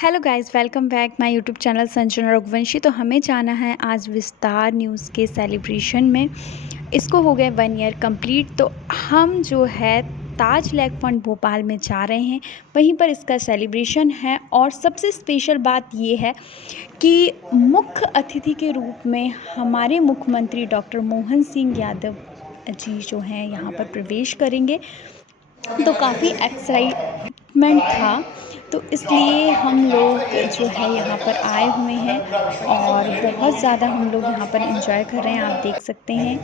Hello guys, welcome back my YouTube channel Sanjana Raghuvanshi. तो हमें जाना है आज विस्तार न्यूज़ के सेलिब्रेशन में। इसको हो गए 1 ईयर कंप्लीट। तो हम जो है ताज लेक फंड भोपाल में जा रहे हैं, वहीं पर इसका सेलिब्रेशन है। और सबसे स्पेशल बात ये है कि मुख्य अतिथि के रूप में हमारे मुख्यमंत्री डॉक्टर मोहन सिंह यादव जी जो हैं यहाँ पर प्रवेश करेंगे। तो काफ़ी एक्साइटमेंट था, तो इसलिए हम लोग जो है यहाँ पर आए हुए हैं और बहुत ज़्यादा हम लोग यहाँ पर एंजॉय कर रहे हैं। आप देख सकते हैं,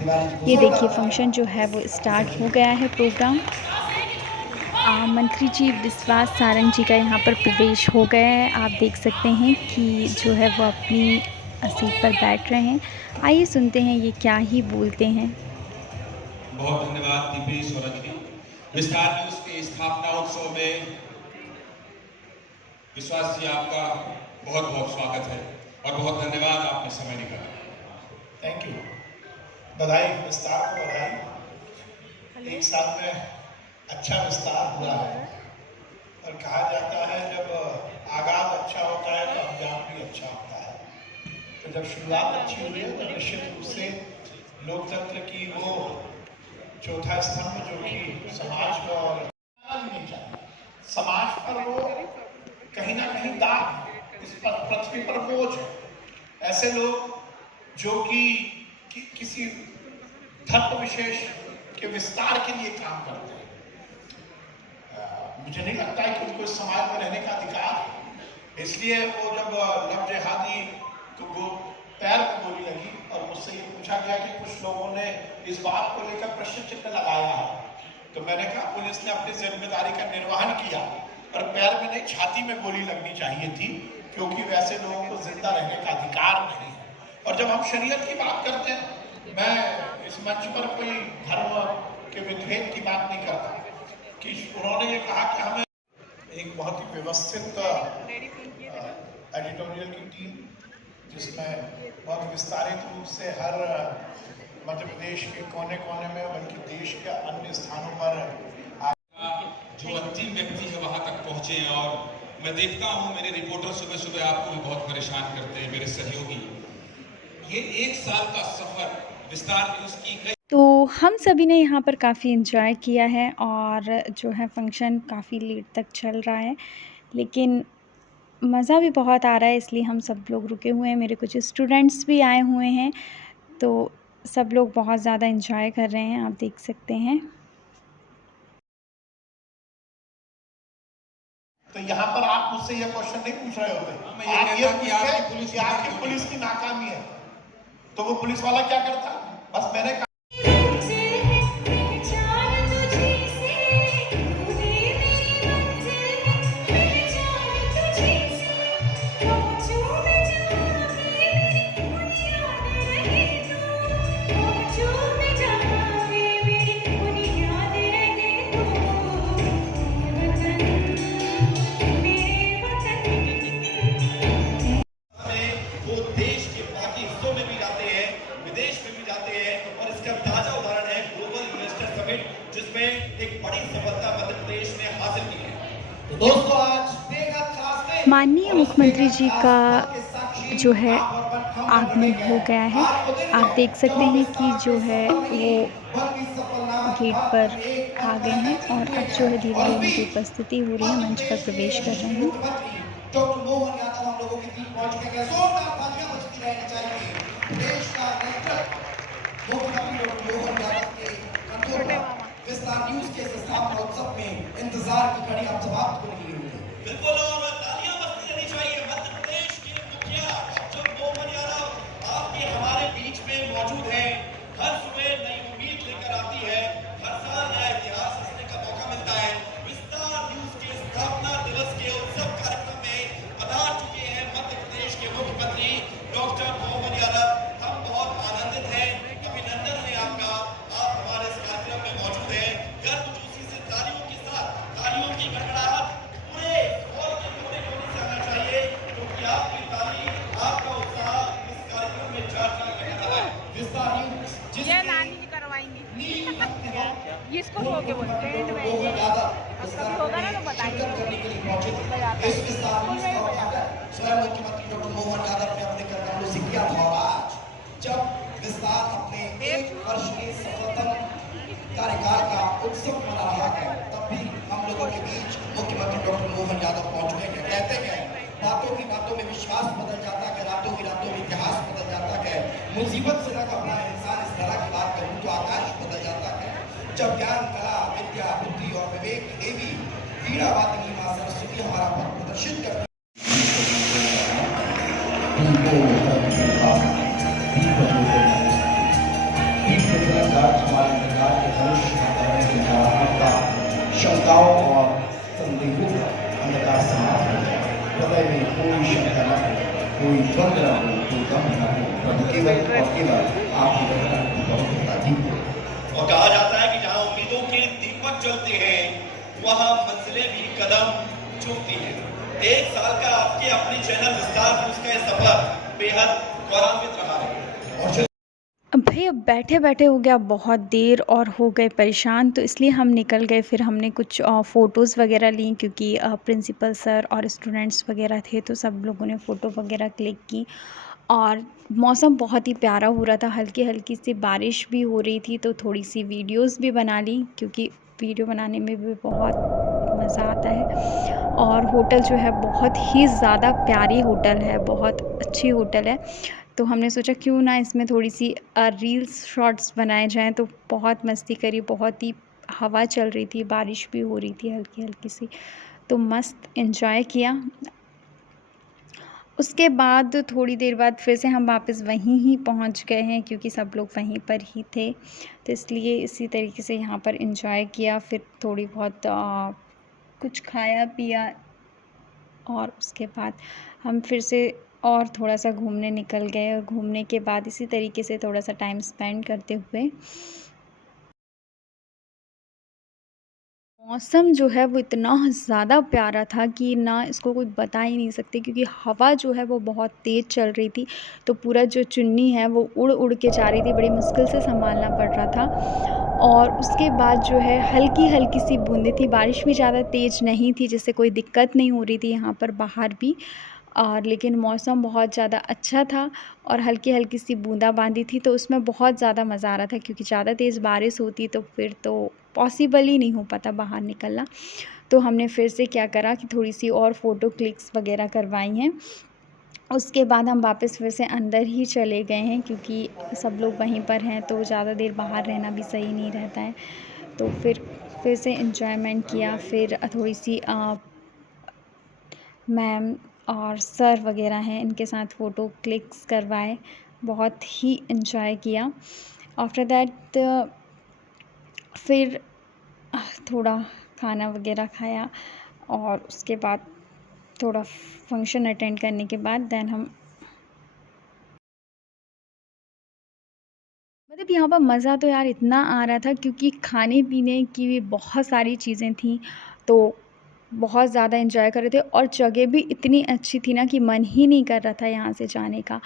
ये देखिए फंक्शन जो है वो स्टार्ट हो गया है प्रोग्राम। मंत्री जी विश्वास सारंग जी का यहाँ पर प्रवेश हो गया है। आप देख सकते हैं कि जो है वो अपनी सीट पर बैठ रहे हैं। आइए सुनते हैं ये क्या ही बोलते हैं। बहुत धन्यवाद दीपेश और अदिति। विस्तार न्यूज के स्थापना उत्सव में विश्वास जी आपका बहुत बहुत स्वागत है और बहुत धन्यवाद, आपने समय निकाला। Thank you. बधाई, विस्तार को बधाई। एक साल में अच्छा विस्तार हुआ है और कहा जाता है जब आगाज अच्छा होता है तो अंजाम भी अच्छा होता है। तो जब शुरुआत अच्छी हुई है तो निश्चित रूप से लोकतंत्र की वो चौथा स्तंभ जो कि समाज को और नहीं चाहिए, समाज पर वो कहीं ना कहीं दाग, इस पर पृथ्वी पर बोझ है। ऐसे लोग जो कि किसी धर्म विशेष के विस्तार के लिए काम करते हैं, मुझे नहीं लगता है कि उनको इस समाज में रहने का अधिकार है। इसलिए वो जब लव जिहादी को पैर में गोली लगी और मुझसे ये पूछा गया कि कुछ लोगों ने इस बात को लेकर प्रश्न चिन्ह लगाया है, तो मैंने कहा पुलिस ने अपनी जिम्मेदारी का निर्वहन किया और पैर में नहीं छाती में गोली लगनी चाहिए थी, क्योंकि वैसे लोगों को जिंदा रहने का अधिकार नहीं है। और जब हम शरीयत की बात करते हैं, मैं इस मंच पर कोई धर्म के विभेद की बात नहीं करता, कि उन्होंने ये कहा कि हमें एक बहुत ही व्यवस्थित एडिटोरियल की टीम, जिसमें बहुत विस्तारित रूप से हर मध्य प्रदेश के कोने कोने में, बल्कि देश के अन्य स्थानों पर जो अंतिम व्यक्ति है वहां तक पहुंचे। और मैं देखता हूं मेरे रिपोर्टर सुबह सुबह आपको भी बहुत परेशान करते हैं, मेरे सहयोगी। ये 1 साल का सफर विस्तार न्यूज की तो हम सभी ने यहाँ पर काफ़ी एंजॉय किया है और जो है फंक्शन काफ़ी लेट तक चल रहा है, लेकिन मज़ा भी बहुत आ रहा है, इसलिए हम सब लोग रुके हुए हैं। मेरे कुछ स्टूडेंट्स भी आए हुए हैं, तो सब लोग बहुत ज़्यादा एंजॉय कर रहे हैं, आप देख सकते हैं। तो यहाँ पर आप मुझसे ये क्वेश्चन नहीं पूछ रहे होते, आप ये कि आपकी पुलिस की नाकामी है, तो वो पुलिस वाला क्या करता? बस मैंने माननीय मुख्यमंत्री जी का जो है आगमन हो गया है। आप देख सकते हैं कि जो है वो गेट पर आ गए हैं और अब जो है धीरे धीरे उनकी उपस्थिति हो रही है, मंच पर प्रवेश कर रहे हैं। डॉक्टर मोहन यादव हम लोगों के बीच पहुंच गए। जोरदार तालियां बजती रहनी चाहिए। देश का नेतृत्व मुख्यमंत्री डॉक्टर मोहन यादव के कंधों पर विस्तार न्यूज के स्थापना उत्सव में इंतजार की घड़ी अब समाप्त हो रही है। बिल्कुल, और तालियां बजती रहनी चाहिए। मध्य प्रदेश के मुखिया डॉक्टर मोहन यादव आपके हमारे बीच में मौजूद हैं। हर सुबह नई उम्मीद लेकर आती है, हर साल नया इतिहास रचने का मौका मिलता है। विस्तार न्यूज के स्थापना दिवस के उत्सव कार्यक्रम में पधार चुके हैं मध्य प्रदेश के मुख्यमंत्री डॉक्टर मोहन यादव। हम बहुत आनंदित हैं, अभिनंदन है आपका, आप हमारे इस कार्यक्रम में मौजूद हैं। गर्मजोशी से तालियों के साथ, तालियों की गड़गड़ाहट पूरे हॉल के कोने-कोने से आना चाहिए, क्योंकि आपकी ताली, आपका उत्साह इस कार्यक्रम में चार-चार लगा रहा है। विस्तार न्यूज ये नानी जी करवाएंगी। इसको हो के बोलते हैं, कभी होगा ना तो बताइए। रातों में विश्वास बदल जाता है, रातों की रातों में इतिहास बदल जाता है। मुसीबत से न घबरा इंसान, इस तरह की बात करूं तो आकाश बदल जाता है। जब ज्ञान, कला, विद्या, बुद्धि और विवेक की देवी वीणा वादिनी मां सरस्वती हमारा पथ प्रदर्शित करती शंकाओं और संदेहों का अंधकार समाप्त हो जाए, हृदय में कोई शंका न हो, कोई द्वंद्व न हो, कोई गम न हो, परंतु केवल और केवल आपकी पवित्रता ही हो। और कहा जाता है कि जहाँ उम्मीदों के दीपक जलते हैं वहाँ मंजिलें भी कदम चूमती हैं। 1 साल का आपके अपने चैनल विस्तार न्यूज का ये सफर बेहद गौरवान्वित रहा है। भैया बैठे बैठे हो गया बहुत देर और हो गए परेशान, तो इसलिए हम निकल गए। फिर हमने कुछ फ़ोटोज़ वगैरह ली, क्योंकि प्रिंसिपल सर और स्टूडेंट्स वगैरह थे, तो सब लोगों ने फ़ोटो वगैरह क्लिक की। और मौसम बहुत ही प्यारा हो रहा था, हल्की हल्की सी बारिश भी हो रही थी, तो थोड़ी सी वीडियोस भी बना ली, क्योंकि वीडियो बनाने में भी बहुत मज़ा आता है। और होटल जो है बहुत ही ज़्यादा प्यारी होटल है, बहुत अच्छी होटल है, तो हमने सोचा क्यों ना इसमें थोड़ी सी रील्स शॉर्ट्स बनाए जाएँ। तो बहुत मस्ती करी, बहुत ही हवा चल रही थी, बारिश भी हो रही थी हल्की हल्की सी, तो मस्त एंजॉय किया। उसके बाद थोड़ी देर बाद फिर से हम वापस वहीं ही पहुंच गए हैं, क्योंकि सब लोग वहीं पर ही थे, तो इसलिए इसी तरीके से यहाँ पर एंजॉय किया। फिर थोड़ी बहुत कुछ खाया पिया, और उसके बाद हम फिर से और थोड़ा सा घूमने निकल गए। और घूमने के बाद इसी तरीके से थोड़ा सा टाइम स्पेंड करते हुए मौसम जो है वो इतना ज़्यादा प्यारा था कि ना इसको कोई बता ही नहीं सकते, क्योंकि हवा जो है वो बहुत तेज़ चल रही थी, तो पूरा जो चुन्नी है वो उड़ उड़ के जा रही थी, बड़ी मुश्किल से संभालना पड़ रहा था। और उसके बाद जो है हल्की हल्की सी बूंदें थी, बारिश भी ज़्यादा तेज़ नहीं थी, जिससे कोई दिक्कत नहीं हो रही थी यहाँ पर बाहर भी। और लेकिन मौसम बहुत ज़्यादा अच्छा था, और हल्की हल्की सी बूंदाबांदी थी, तो उसमें बहुत ज़्यादा मज़ा आ रहा था, क्योंकि ज़्यादा तेज़ बारिश होती तो फिर तो पॉसिबल ही नहीं हो पाता बाहर निकलना। तो हमने फिर से क्या करा कि थोड़ी सी और फ़ोटो क्लिक्स वगैरह करवाई हैं। उसके बाद हम वापस फिर से अंदर ही चले गए हैं, क्योंकि सब लोग वहीं पर हैं, तो ज़्यादा देर बाहर रहना भी सही नहीं रहता है। तो फिर से एंजॉयमेंट किया। फिर थोड़ी सी मैम और सर वगैरह हैं, इनके साथ फ़ोटो क्लिक्स करवाए, बहुत ही एंजॉय किया। आफ्टर दैट फिर थोड़ा खाना वगैरह खाया, और उसके बाद थोड़ा फंक्शन अटेंड करने के बाद देन हम मतलब यहाँ पर मज़ा तो यार इतना आ रहा था, क्योंकि खाने पीने की भी बहुत सारी चीज़ें थीं, तो बहुत ज़्यादा एंजॉय कर रहे थे। और जगह भी इतनी अच्छी थी ना कि मन ही नहीं कर रहा था यहाँ से जाने का।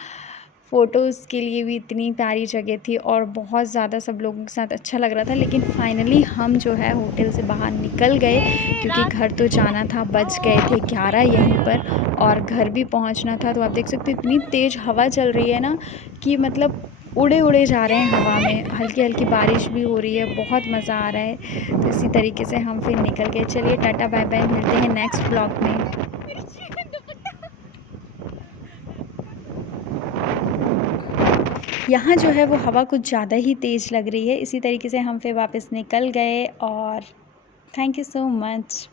फ़ोटोज़ के लिए भी इतनी प्यारी जगह थी, और बहुत ज़्यादा सब लोगों के साथ अच्छा लग रहा था। लेकिन फाइनली हम जो है होटल से बाहर निकल गए, क्योंकि घर तो जाना था, बज गए थे 11 यहीं पर, और घर भी पहुँचना था। तो आप देख सकते हो इतनी तेज़ हवा चल रही है ना, कि मतलब उड़े उड़े जा रहे हैं हवा में, हल्की हल्की बारिश भी हो रही है, बहुत मज़ा आ रहा है। तो इसी तरीके से हम फिर निकल गए। चलिए टाटा बाय बाय, मिलते हैं नेक्स्ट ब्लॉग में। यहाँ जो है वो हवा कुछ ज़्यादा ही तेज़ लग रही है। इसी तरीके से हम फिर वापस निकल गए, और थैंक यू सो मच।